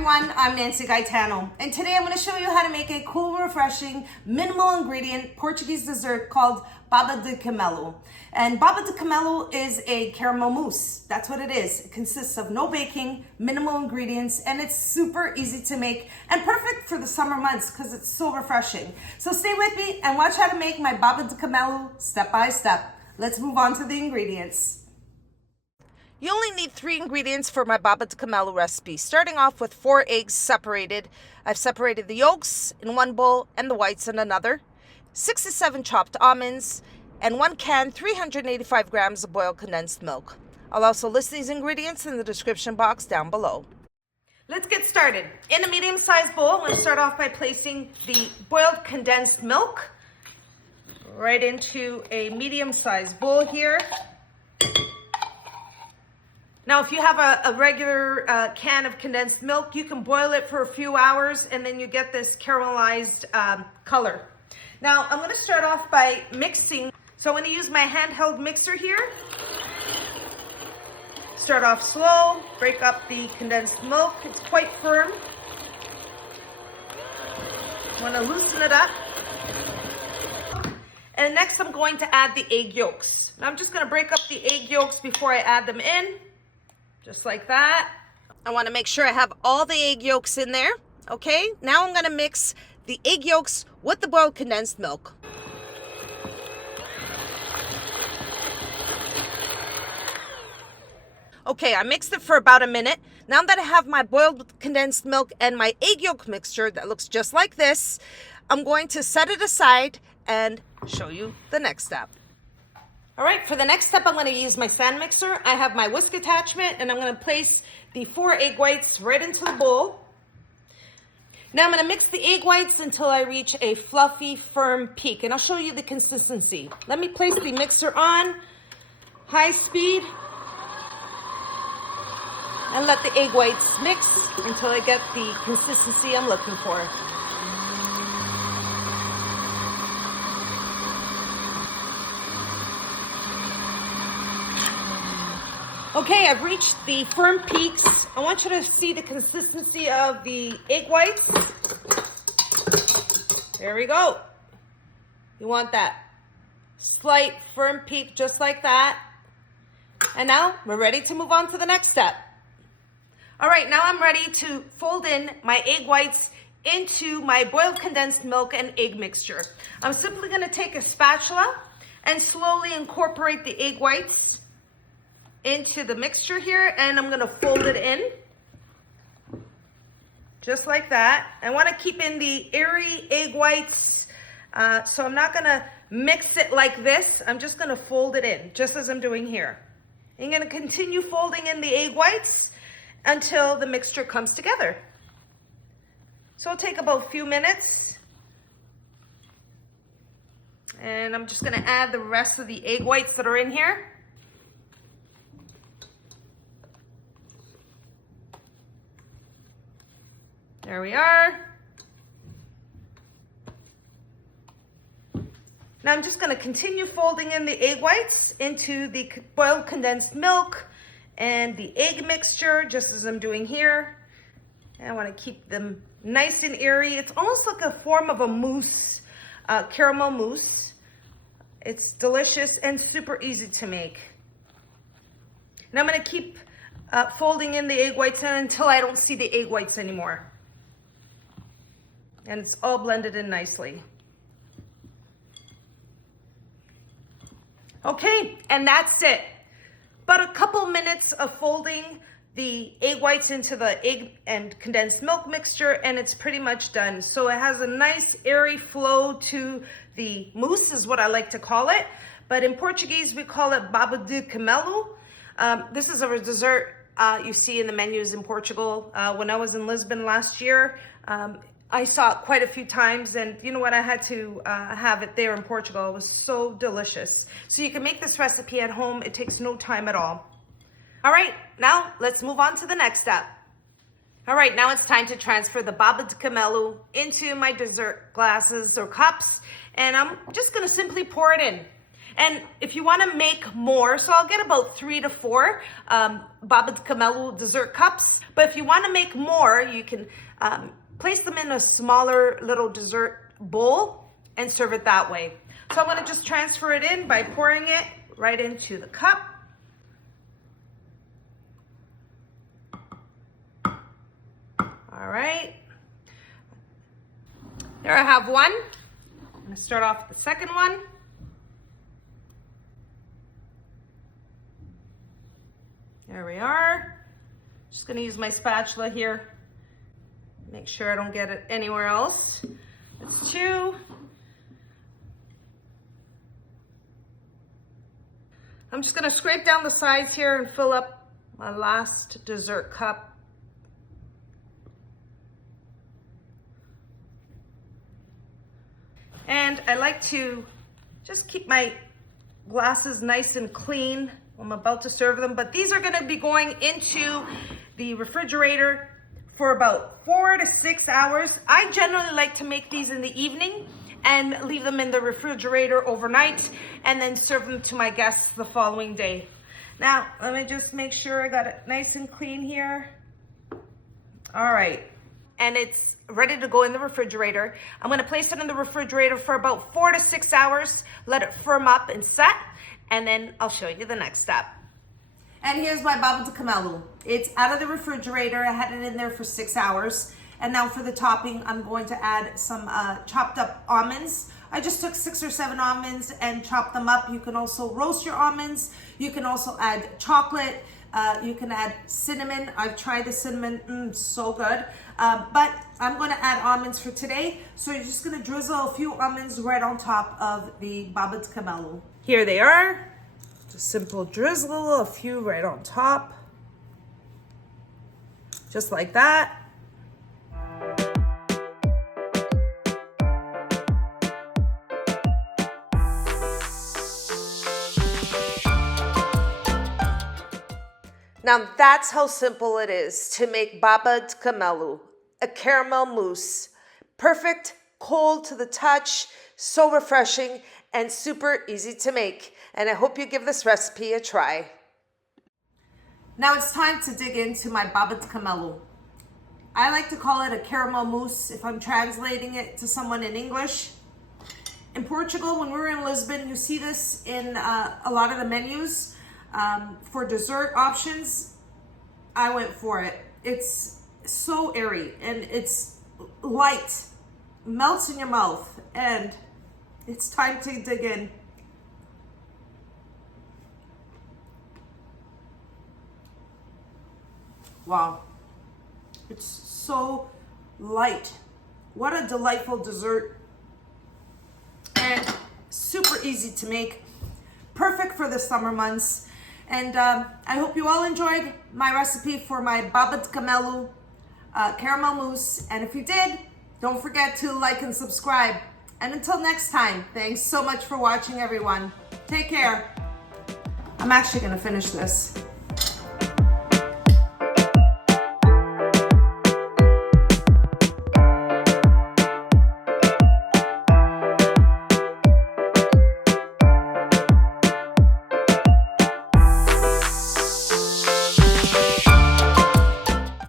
everyone, I'm Nancy Gaetano, and today I'm going to show you how to make a cool, refreshing, minimal ingredient Portuguese dessert called baba de Camelo. And baba de Camelo is a caramel mousse. That's what it is. It consists of no baking, minimal ingredients, and it's super easy to make and perfect for the summer months because it's so refreshing. So stay with me and watch how to make my baba de Camelo step by step. Let's move on to the ingredients. You only need 3 ingredients for my baba de Camelo recipe, starting off with 4 eggs separated. I've separated the yolks in one bowl and the whites in another, 6 to 7 chopped almonds, and 1 can 385 grams of boiled condensed milk. I'll also list these ingredients in the description box down below. Let's get started. In a medium-sized bowl, I'm going to start off by placing the boiled condensed milk right into a medium-sized bowl here. Now, if you have a regular can of condensed milk, you can boil it for a few hours and then you get this caramelized color. Now, I'm going to start off by mixing. So I'm going to use my handheld mixer here. Start off slow, break up the condensed milk. It's quite firm. I want to loosen it up. And next I'm going to add the egg yolks. Now I'm just going to break up the egg yolks before I add them in. Just like that. I want to make sure I have all the egg yolks in there. Okay, now I'm going to mix the egg yolks with the boiled condensed milk. Okay, I mixed it for about a minute. Now that I have my boiled condensed milk and my egg yolk mixture that looks just like this, I'm going to set it aside and show you the next step. All right, for the next step, I'm going to use my stand mixer. I have my whisk attachment, and I'm going to place the 4 egg whites right into the bowl. Now I'm going to mix the egg whites until I reach a fluffy, firm peak, and I'll show you the consistency. Let me place the mixer on high speed and let the egg whites mix until I get the consistency I'm looking for. Okay, I've reached the firm peaks. I want you to see the consistency of the egg whites. There we go. You want that slight firm peak just like that. And now we're ready to move on to the next step. All right, now I'm ready to fold in my egg whites into my boiled condensed milk and egg mixture. I'm simply going to take a spatula and slowly incorporate the egg whites into the mixture here, and I'm going to fold it in just like that. I want to keep in the airy egg whites, so I'm not going to mix it like this. I'm just going to fold it in just as I'm doing here. I'm going to continue folding in the egg whites until the mixture comes together. So it'll take about a few minutes, and I'm just going to add the rest of the egg whites that are in here. There we are. Now I'm just going to continue folding in the egg whites into the boiled condensed milk and the egg mixture, just as I'm doing here. And I want to keep them nice and airy. It's almost like a form of a mousse, caramel mousse. It's delicious and super easy to make. Now I'm going to keep folding in the egg whites until I don't see the egg whites anymore. And it's all blended in nicely. Okay, and that's it. About a couple minutes of folding the egg whites into the egg and condensed milk mixture, and it's pretty much done. So it has a nice airy flow to the mousse, is what I like to call it. But in Portuguese, we call it baba de Camelo. This is a dessert you see in the menus in Portugal. When I was in Lisbon last year, I saw it quite a few times, and you know what, I had to have it there in Portugal. It was so delicious. So you can make this recipe at home. It takes no time at all. All right, now let's move on to the next step. All right, now it's time to transfer the baba de Camelo into my dessert glasses or cups, and I'm just gonna simply pour it in. And if you want to make more, so I'll get about 3 to 4 baba de camelo dessert cups. But if you want to make more, you can place them in a smaller little dessert bowl and serve it that way. So I'm going to just transfer it in by pouring it right into the cup. All right. There I have one. I'm going to start off with the second one. There we are. Just going to use my spatula here. Make sure I don't get it anywhere else. That's 2. I'm just going to scrape down the sides here and fill up my last dessert cup. And I like to just keep my glasses nice and clean. I'm about to serve them, but these are going to be going into the refrigerator for about 4 to 6 hours. I generally like to make these in the evening and leave them in the refrigerator overnight and then serve them to my guests the following day. Now, let me just make sure I got it nice and clean here. All right. And it's ready to go in the refrigerator. I'm going to place it in the refrigerator for about 4 to 6 hours, let it firm up and set, and then I'll show you the next step. And here's my baba de camelo. It's out of the refrigerator. I had it in there for 6 hours. And now for the topping, I'm going to add some chopped up almonds. I just took 6 or 7 almonds and chopped them up. You can also roast your almonds. You can also add chocolate. You can add cinnamon. I've tried the cinnamon, so good. But I'm going to add almonds for today. So you're just going to drizzle a few almonds right on top of the baba de camelo. Here they are. Just simple drizzle, a few right on top. Just like that. Now that's how simple it is to make baba de camelo, a caramel mousse. Perfect, cold to the touch, so refreshing, and super easy to make. And I hope you give this recipe a try. Now it's time to dig into my baba de camelo. I like to call it a caramel mousse if I'm translating it to someone in English. In Portugal, when we were in Lisbon, you see this in a lot of the menus. For dessert options, I went for it. It's so airy and it's light, melts in your mouth, and it's time to dig in. Wow, it's so light. What a delightful dessert, and super easy to make. Perfect for the summer months. And I hope you all enjoyed my recipe for my baba de camelo caramel mousse. And if you did, don't forget to like and subscribe. And until next time, thanks so much for watching, everyone. Take care. I'm actually going to finish this.